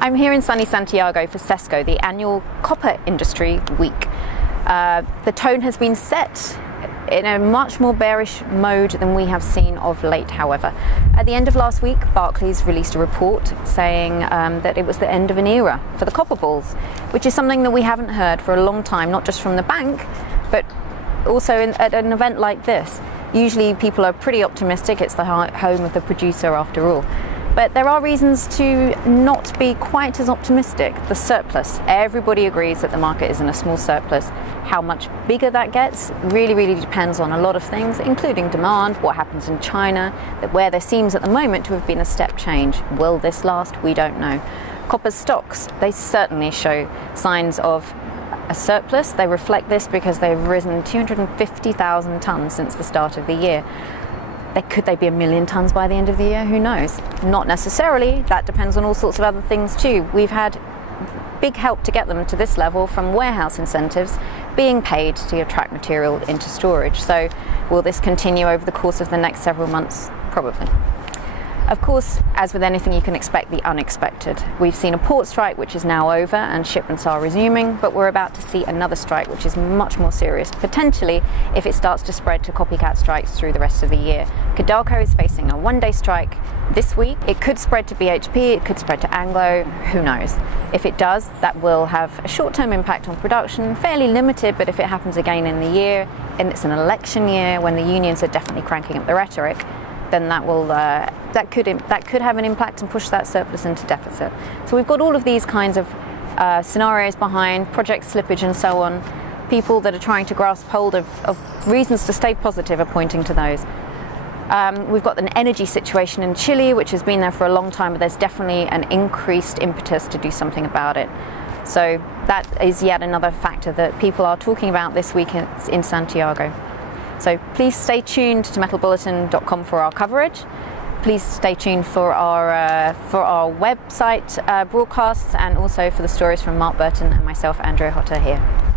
I'm here in sunny Santiago for Cesco, the annual copper industry week. The tone has been set in a much more bearish mode than we have seen of late, however. At the end of last week, Barclays released a report saying that it was the end of an era for the copper bulls, which is something that we haven't heard for a long time, not just from the bank, but also at an event like this. Usually people are pretty optimistic. It's the home of the producer after all. But there are reasons to not be quite as optimistic. The surplus. Everybody agrees that the market is in a small surplus. How much bigger that gets really depends on a lot of things, including demand, what happens in China, where there seems at the moment to have been a step change. Will this last? We don't know. Copper stocks, they certainly show signs of a surplus. They reflect this because they've risen 250,000 tonnes since the start of the year. Could they be 1 million tonnes by the end of the year? Who knows? Not necessarily. That depends on all sorts of other things too. We've had big help to get them to this level from warehouse incentives being paid to attract material into storage. So will this continue over the course of the next several months? Probably. Of course, as with anything, you can expect the unexpected. We've seen a port strike which is now over and shipments are resuming, but we're about to see another strike which is much more serious, potentially if it starts to spread to copycat strikes through the rest of the year. Codelco is facing a one-day strike this week. It could spread to BHP, it could spread to Anglo, who knows. If it does, that will have a short-term impact on production, fairly limited, but if it happens again in the year, and it's an election year when the unions are definitely cranking up the rhetoric, then that could have an impact and push that surplus into deficit. So we've got all of these kinds of scenarios behind, project slippage and so on. People that are trying to grasp hold of reasons to stay positive are pointing to those. We've got an energy situation in Chile, which has been there for a long time, but there's definitely an increased impetus to do something about it. So that is yet another factor that people are talking about this week in Santiago. So please stay tuned to metalbulletin.com for our coverage. Please stay tuned for our website broadcasts and also for the stories from Mark Burton and myself, Andrea Hotter here.